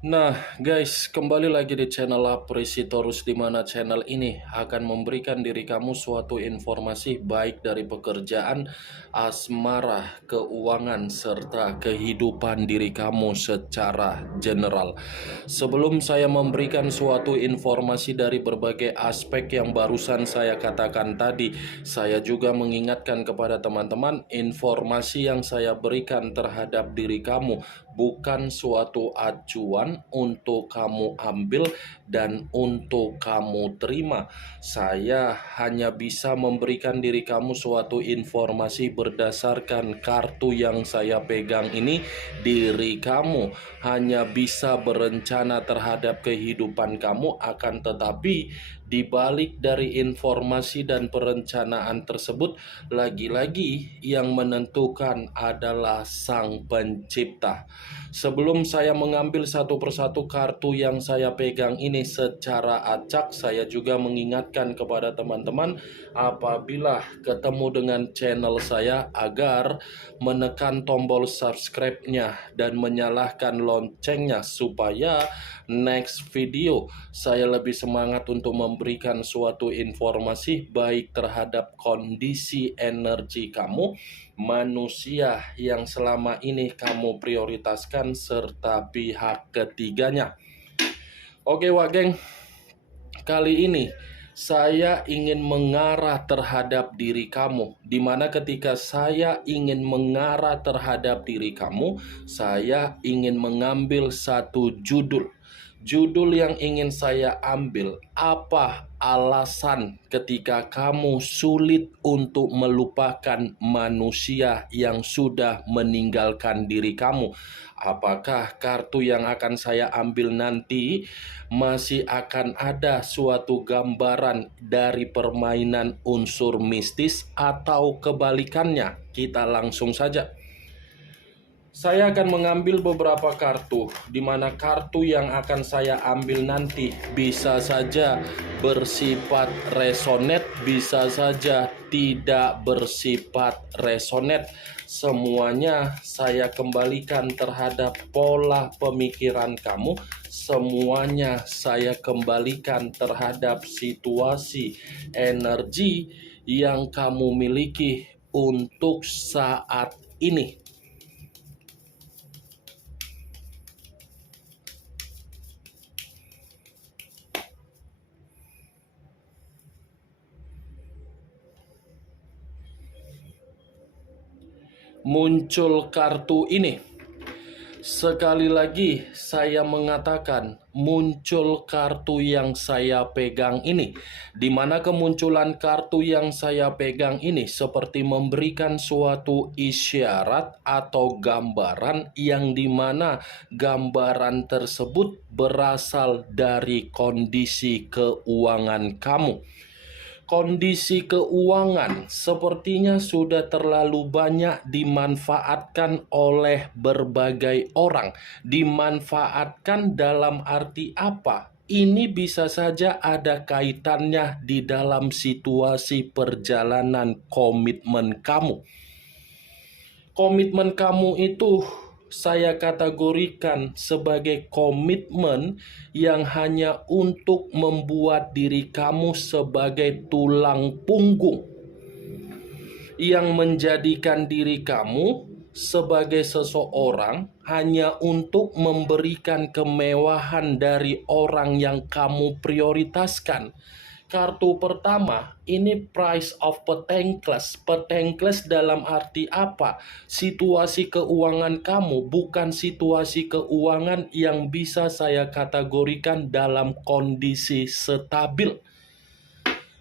Nah, guys, kembali lagi di channel Apresitorus, di mana channel ini akan memberikan diri kamu suatu informasi baik dari pekerjaan, asmara, keuangan, serta kehidupan diri kamu secara general. Sebelum saya memberikan suatu informasi dari berbagai aspek yang barusan saya katakan tadi, saya juga mengingatkan kepada teman-teman, informasi yang saya berikan terhadap diri kamu bukan suatu acuan untuk kamu ambil dan untuk kamu terima. Saya hanya bisa memberikan diri kamu suatu informasi berdasarkan kartu yang saya pegang ini. Diri kamu hanya bisa berencana terhadap kehidupan kamu, akan tetapi di balik dari informasi dan perencanaan tersebut, lagi-lagi yang menentukan adalah Sang Pencipta. Sebelum saya mengambil satu persatu kartu yang saya pegang ini secara acak, saya juga mengingatkan kepada teman-teman apabila ketemu dengan channel saya agar menekan tombol subscribe-nya dan menyalakan loncengnya supaya next video saya lebih semangat untuk memberikan suatu informasi baik terhadap kondisi energi kamu, manusia yang selama ini kamu prioritaskan, serta pihak ketiganya. Oke Wak Geng, kali ini saya ingin mengarah terhadap diri kamu, dimana ketika saya ingin mengarah terhadap diri kamu, saya ingin mengambil satu judul. Judul yang ingin saya ambil, apa alasan ketika kamu sulit untuk melupakan manusia yang sudah meninggalkan diri kamu? Apakah kartu yang akan saya ambil nanti masih akan ada suatu gambaran dari permainan unsur mistis atau kebalikannya? Kita langsung saja. Saya akan mengambil beberapa kartu, di mana kartu yang akan saya ambil nanti bisa saja bersifat resonate, bisa saja tidak bersifat resonate. Semuanya saya kembalikan terhadap pola pemikiran kamu. Semuanya saya kembalikan terhadap situasi energi yang kamu miliki untuk saat ini. Muncul kartu ini. Sekali lagi saya mengatakan, muncul kartu yang saya pegang ini, di mana kemunculan kartu yang saya pegang ini seperti memberikan suatu isyarat atau gambaran, yang dimana gambaran tersebut berasal dari kondisi keuangan kamu. Kondisi keuangan sepertinya sudah terlalu banyak dimanfaatkan oleh berbagai orang. Dimanfaatkan dalam arti apa? Ini bisa saja ada kaitannya di dalam situasi perjalanan komitmen kamu. Komitmen kamu itu saya kategorikan sebagai komitmen yang hanya untuk membuat diri kamu sebagai tulang punggung, yang menjadikan diri kamu sebagai seseorang hanya untuk memberikan kemewahan dari orang yang kamu prioritaskan. Kartu pertama ini Price of Pentacles. Pentacles dalam arti apa? Situasi keuangan kamu bukan situasi keuangan yang bisa saya kategorikan dalam kondisi stabil.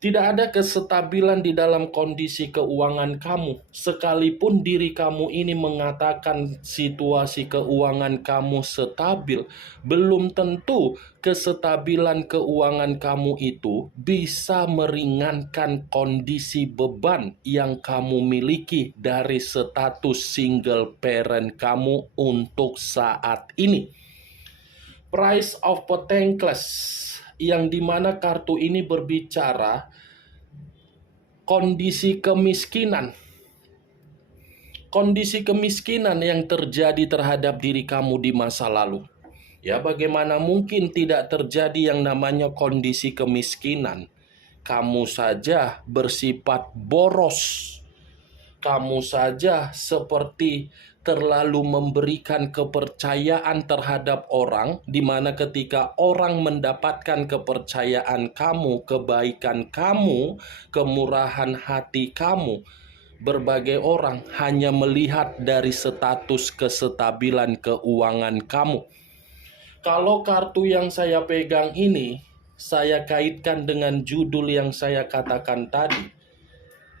Tidak ada kesestabilan di dalam kondisi keuangan kamu. Sekalipun diri kamu ini mengatakan situasi keuangan kamu stabil, belum tentu kesestabilan keuangan kamu itu bisa meringankan kondisi beban yang kamu miliki dari status single parent kamu untuk saat ini. Price of Pentacles, yang dimana kartu ini berbicara kondisi kemiskinan. Kondisi kemiskinan yang terjadi terhadap diri kamu di masa lalu. Ya, bagaimana mungkin tidak terjadi yang namanya kondisi kemiskinan? Kamu saja bersifat boros. Kamu saja seperti terlalu memberikan kepercayaan terhadap orang, di mana ketika orang mendapatkan kepercayaan kamu, kebaikan kamu, kemurahan hati kamu, berbagai orang hanya melihat dari status kestabilan keuangan kamu. Kalau kartu yang saya pegang ini, saya kaitkan dengan judul yang saya katakan tadi.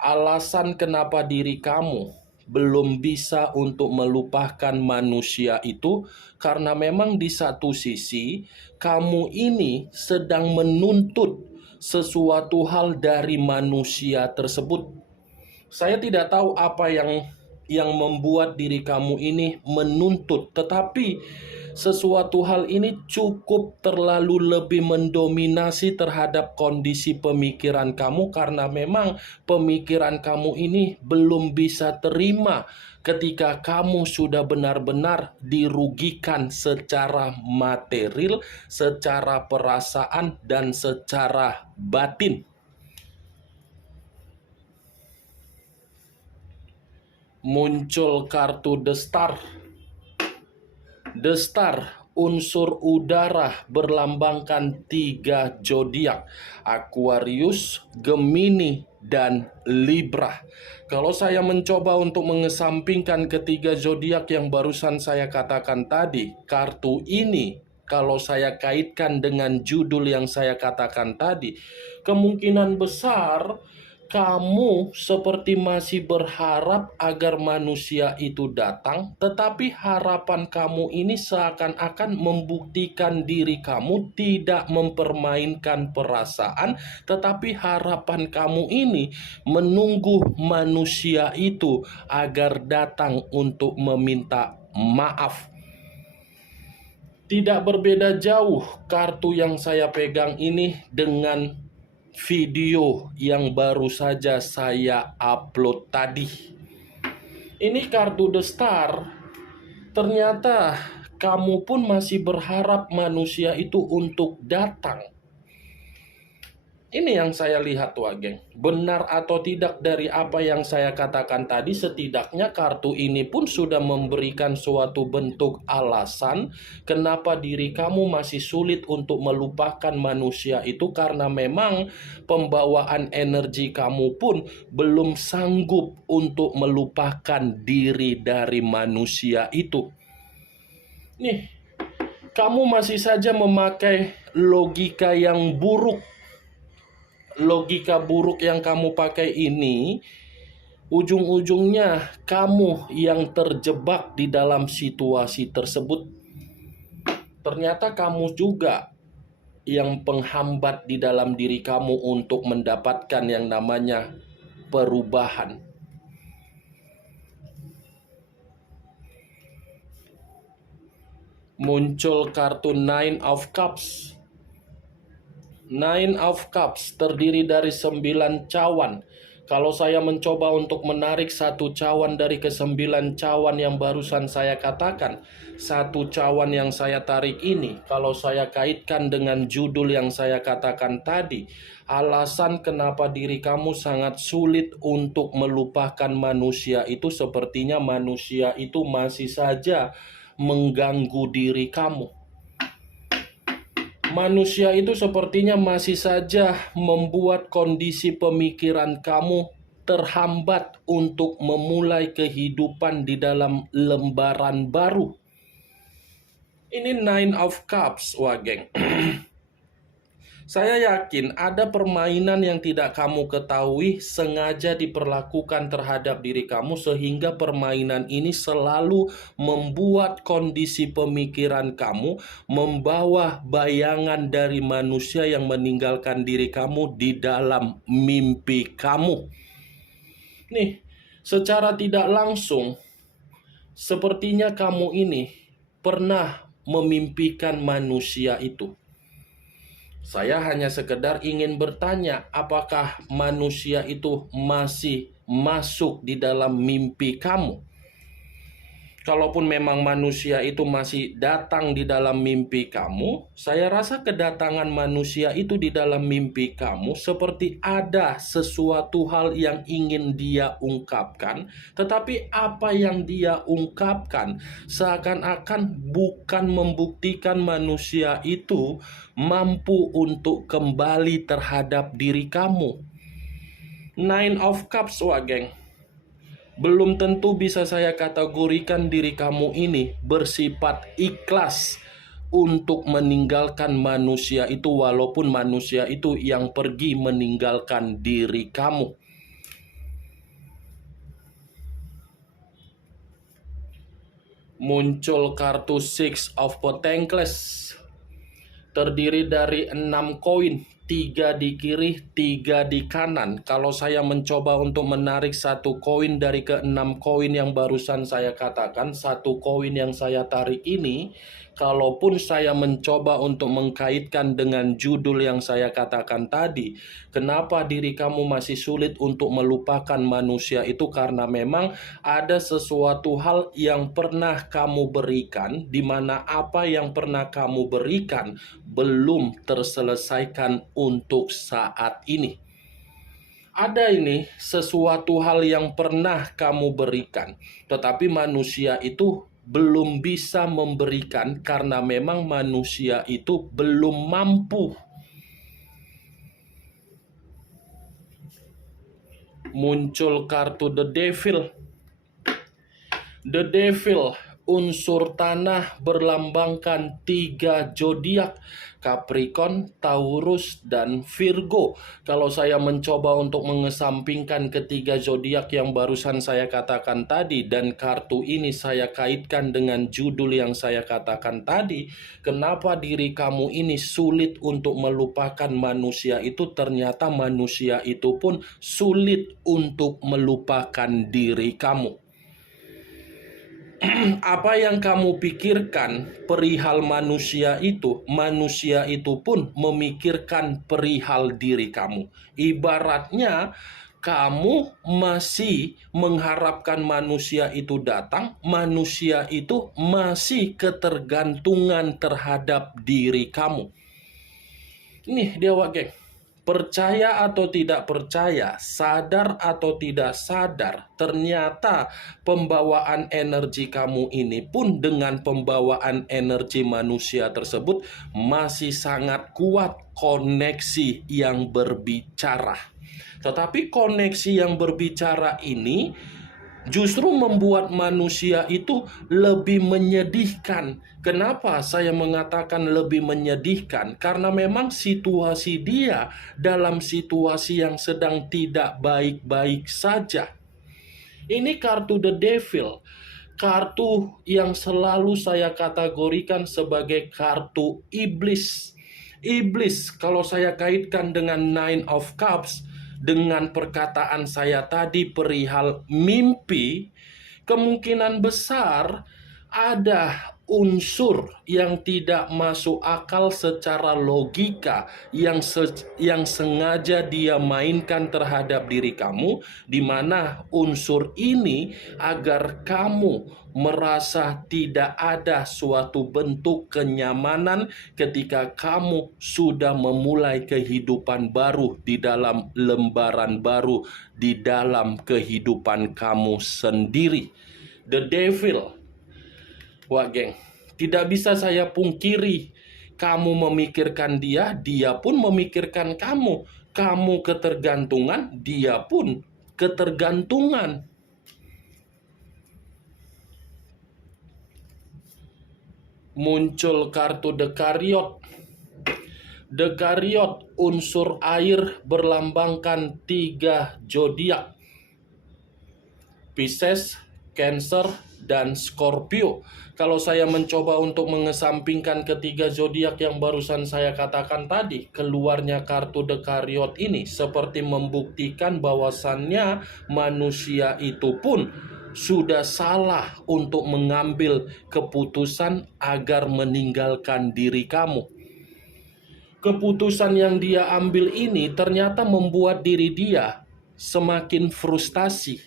Alasan kenapa diri kamu belum bisa untuk melupakan manusia itu karena memang di satu sisi kamu ini sedang menuntut sesuatu hal dari manusia tersebut. Saya tidak tahu apa yang membuat diri kamu ini menuntut, tetapi sesuatu hal ini cukup terlalu lebih mendominasi terhadap kondisi pemikiran kamu karena memang pemikiran kamu ini belum bisa terima ketika kamu sudah benar-benar dirugikan secara material, secara perasaan, dan secara batin. Muncul kartu The Star. The Star, unsur udara, berlambangkan 3 zodiak: Aquarius, Gemini, dan Libra. Kalau saya mencoba untuk mengesampingkan ketiga zodiak yang barusan saya katakan tadi, kartu ini kalau saya kaitkan dengan judul yang saya katakan tadi, kemungkinan besar kamu seperti masih berharap agar manusia itu datang, tetapi harapan kamu ini seakan-akan membuktikan diri kamu tidak mempermainkan perasaan, tetapi harapan kamu ini menunggu manusia itu agar datang untuk meminta maaf. Tidak berbeda jauh kartu yang saya pegang ini dengan video yang baru saja saya upload tadi. Ini kartu The Star. Ternyata kamu pun masih berharap manusia itu untuk datang. Ini yang saya lihat, geng. Benar atau tidak dari apa yang saya katakan tadi, setidaknya kartu ini pun sudah memberikan suatu bentuk alasan kenapa diri kamu masih sulit untuk melupakan manusia itu, karena memang pembawaan energi kamu pun belum sanggup untuk melupakan diri dari manusia itu. Nih, kamu masih saja memakai logika yang buruk. Logika buruk yang kamu pakai ini, ujung-ujungnya kamu yang terjebak di dalam situasi tersebut. Ternyata kamu juga yang penghambat di dalam diri kamu untuk mendapatkan yang namanya perubahan. Muncul kartu Nine of Cups. Nine of Cups terdiri dari 9 cawan. Kalau saya mencoba untuk menarik satu cawan dari ke-9 cawan yang barusan saya katakan, satu cawan yang saya tarik ini, kalau saya kaitkan dengan judul yang saya katakan tadi, alasan kenapa diri kamu sangat sulit untuk melupakan manusia itu, sepertinya manusia itu masih saja mengganggu diri kamu. Manusia itu sepertinya masih saja membuat kondisi pemikiran kamu terhambat untuk memulai kehidupan di dalam lembaran baru. Ini Nine of Cups, geng. Saya yakin ada permainan yang tidak kamu ketahui sengaja diperlakukan terhadap diri kamu, sehingga permainan ini selalu membuat kondisi pemikiran kamu membawa bayangan dari manusia yang meninggalkan diri kamu di dalam mimpi kamu. Nih, secara tidak langsung, sepertinya kamu ini pernah memimpikan manusia itu. Saya hanya sekedar ingin bertanya, apakah manusia itu masih masuk di dalam mimpi kamu? Kalaupun memang manusia itu masih datang di dalam mimpi kamu, saya rasa kedatangan manusia itu di dalam mimpi kamu seperti ada sesuatu hal yang ingin dia ungkapkan, tetapi apa yang dia ungkapkan seakan-akan bukan membuktikan manusia itu mampu untuk kembali terhadap diri kamu. Nine of Cups, wah geng. Belum tentu bisa saya kategorikan diri kamu ini bersifat ikhlas untuk meninggalkan manusia itu, walaupun manusia itu yang pergi meninggalkan diri kamu. Muncul kartu Six of Pentacles, terdiri dari 6 koin, 3 di kiri, 3 di kanan. Kalau saya mencoba untuk menarik satu koin dari ke-6 koin yang barusan saya katakan, satu koin yang saya tarik ini, kalaupun saya mencoba untuk mengkaitkan dengan judul yang saya katakan tadi, kenapa diri kamu masih sulit untuk melupakan manusia itu? Karena memang ada sesuatu hal yang pernah kamu berikan, di mana apa yang pernah kamu berikan belum terselesaikan untuk saat ini. Ada ini sesuatu hal yang pernah kamu berikan, tetapi manusia itu belum bisa memberikan karena memang manusia itu belum mampu. Muncul kartu The Devil. The Devil, unsur tanah, berlambangkan 3 zodiak, Capricorn, Taurus, dan Virgo. Kalau saya mencoba untuk mengesampingkan ketiga zodiak yang barusan saya katakan tadi, dan kartu ini saya kaitkan dengan judul yang saya katakan tadi, kenapa diri kamu ini sulit untuk melupakan manusia itu? Ternyata manusia itu pun sulit untuk melupakan diri kamu. Apa yang kamu pikirkan perihal manusia itu pun memikirkan perihal diri kamu. Ibaratnya kamu masih mengharapkan manusia itu datang, manusia itu masih ketergantungan terhadap diri kamu. Nih dia geng. Percaya atau tidak percaya, sadar atau tidak sadar, ternyata pembawaan energi kamu ini pun dengan pembawaan energi manusia tersebut masih sangat kuat koneksi yang berbicara. Tetapi koneksi yang berbicara ini justru membuat manusia itu lebih menyedihkan. Kenapa saya mengatakan lebih menyedihkan? Karena memang situasi dia dalam situasi yang sedang tidak baik-baik saja. Ini kartu The Devil, kartu yang selalu saya kategorikan sebagai kartu iblis. Iblis, kalau saya kaitkan dengan Nine of Cups, dengan perkataan saya tadi perihal mimpi, kemungkinan besar ada unsur yang tidak masuk akal secara logika yang sengaja dia mainkan terhadap diri kamu, di mana unsur ini agar kamu merasa tidak ada suatu bentuk kenyamanan ketika kamu sudah memulai kehidupan baru di dalam lembaran baru di dalam kehidupan kamu sendiri. The Devil. Wah geng, tidak bisa saya pungkiri, kamu memikirkan dia, dia pun memikirkan kamu. Kamu ketergantungan, dia pun ketergantungan. Muncul kartu The Chariot. The Chariot, unsur air, berlambangkan 3 zodiak, Pisces, Cancer, dan Scorpio. Kalau saya mencoba untuk mengesampingkan ketiga zodiak yang barusan saya katakan tadi, keluarnya kartu The Chariot ini seperti membuktikan bahwasannya manusia itu pun sudah salah untuk mengambil keputusan agar meninggalkan diri kamu. Keputusan yang dia ambil ini ternyata membuat diri dia semakin frustasi.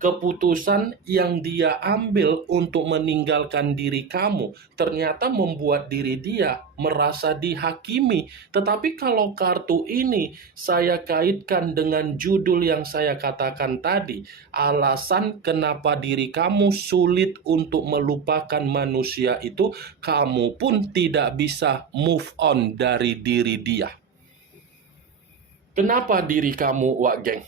Keputusan yang dia ambil untuk meninggalkan diri kamu ternyata membuat diri dia merasa dihakimi. Tetapi kalau kartu ini saya kaitkan dengan judul yang saya katakan tadi, alasan kenapa diri kamu sulit untuk melupakan manusia itu, kamu pun tidak bisa move on dari diri dia. Kenapa diri kamu, Wak Geng?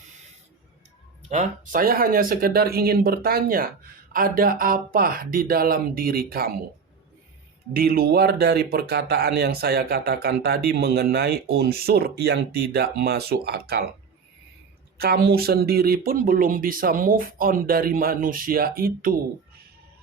Saya hanya sekedar ingin bertanya, ada apa di dalam diri kamu? Di luar dari perkataan yang saya katakan tadi mengenai unsur yang tidak masuk akal. Kamu sendiri pun belum bisa move on dari manusia itu.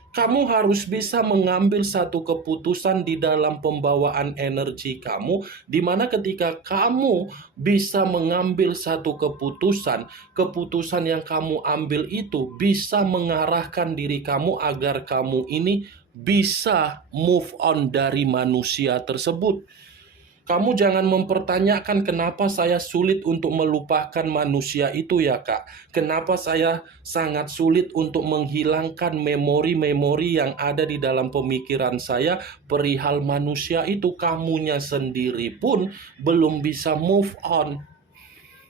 Kamu harus bisa mengambil satu keputusan di dalam pembawaan energi kamu, di mana ketika kamu bisa mengambil satu keputusan, keputusan yang kamu ambil itu bisa mengarahkan diri kamu agar kamu ini bisa move on dari manusia tersebut. Kamu jangan mempertanyakan kenapa saya sulit untuk melupakan manusia itu ya Kak. Kenapa saya sangat sulit untuk menghilangkan memori-memori yang ada di dalam pemikiran saya perihal manusia itu. Kamunya sendiri pun belum bisa move on.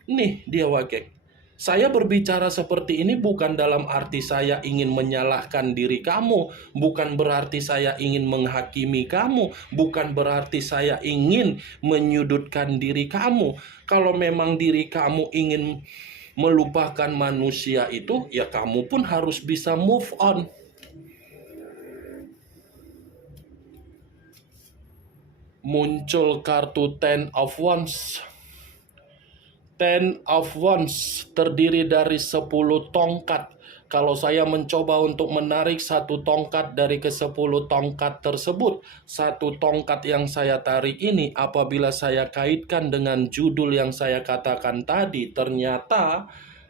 Nih dia Wageng. Saya berbicara seperti ini bukan dalam arti saya ingin menyalahkan diri kamu, bukan berarti saya ingin menghakimi kamu, bukan berarti saya ingin menyudutkan diri kamu. Kalau memang diri kamu ingin melupakan manusia itu, ya kamu pun harus bisa move on. Muncul kartu Ten of Wands. Ten of Wands terdiri dari 10 tongkat. Kalau saya mencoba untuk menarik satu tongkat dari ke-10 tongkat tersebut, satu tongkat yang saya tarik ini apabila saya kaitkan dengan judul yang saya katakan tadi, ternyata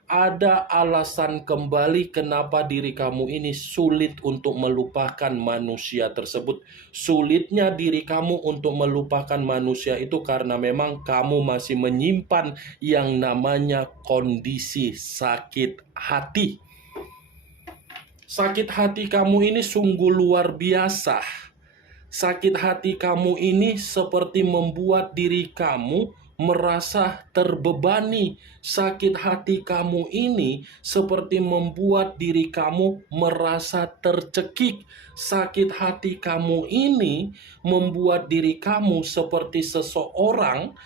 ada alasan kembali kenapa diri kamu ini sulit untuk melupakan manusia tersebut. Sulitnya diri kamu untuk melupakan manusia itu karena memang kamu masih menyimpan yang namanya kondisi sakit hati. Sakit hati kamu ini sungguh luar biasa. Sakit hati kamu ini seperti membuat diri kamu merasa terbebani. Sakit hati kamu ini seperti membuat diri kamu merasa tercekik. Sakit hati kamu ini membuat diri kamu seperti seseorang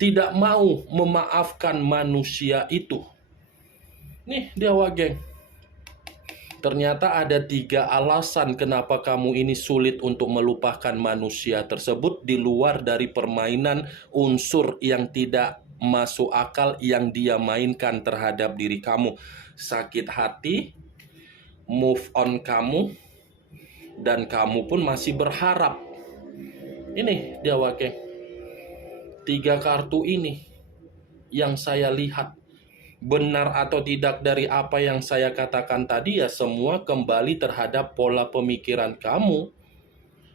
tidak mau memaafkan manusia itu. Nih dia Wageng. Ternyata ada 3 alasan kenapa kamu ini sulit untuk melupakan manusia tersebut di luar dari permainan unsur yang tidak masuk akal yang dia mainkan terhadap diri kamu. Sakit hati, move on kamu, dan kamu pun masih berharap. Ini dia Wake. 3 kartu ini yang saya lihat. Benar atau tidak dari apa yang saya katakan tadi, ya semua kembali terhadap pola pemikiran kamu.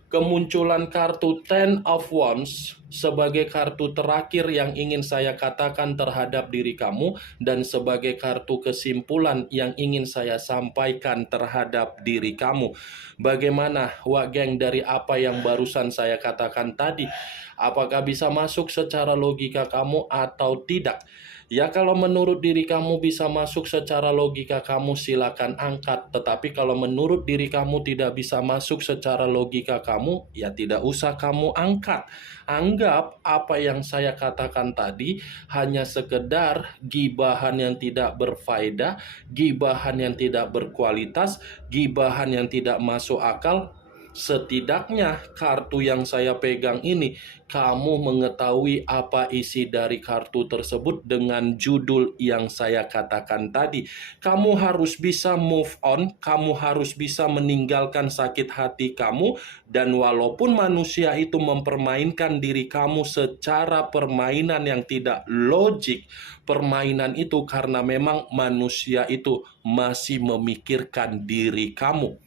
Kemunculan kartu Ten of Wands sebagai kartu terakhir yang ingin saya katakan terhadap diri kamu, dan sebagai kartu kesimpulan yang ingin saya sampaikan terhadap diri kamu. Bagaimana Wak Geng dari apa yang barusan saya katakan tadi? Apakah bisa masuk secara logika kamu atau tidak? Ya kalau menurut diri kamu bisa masuk secara logika kamu, silakan angkat. Tetapi kalau menurut diri kamu tidak bisa masuk secara logika kamu, ya tidak usah kamu angkat. Anggap apa yang saya katakan tadi hanya sekedar gibahan yang tidak berfaedah, gibahan yang tidak berkualitas, gibahan yang tidak masuk akal. Setidaknya kartu yang saya pegang ini, kamu mengetahui apa isi dari kartu tersebut dengan judul yang saya katakan tadi. Kamu harus bisa move on, kamu harus bisa meninggalkan sakit hati kamu. Dan walaupun manusia itu mempermainkan diri kamu secara permainan yang tidak logik, permainan itu karena memang manusia itu masih memikirkan diri kamu.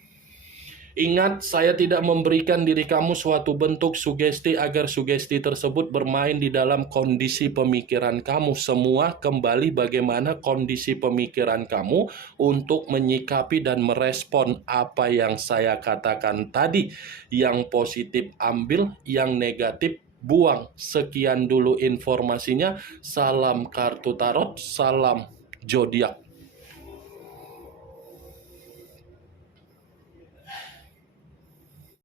Ingat, saya tidak memberikan diri kamu suatu bentuk sugesti agar sugesti tersebut bermain di dalam kondisi pemikiran kamu. Semua kembali bagaimana kondisi pemikiran kamu untuk menyikapi dan merespon apa yang saya katakan tadi. Yang positif ambil, yang negatif buang. Sekian dulu informasinya. Salam kartu tarot, salam zodiak.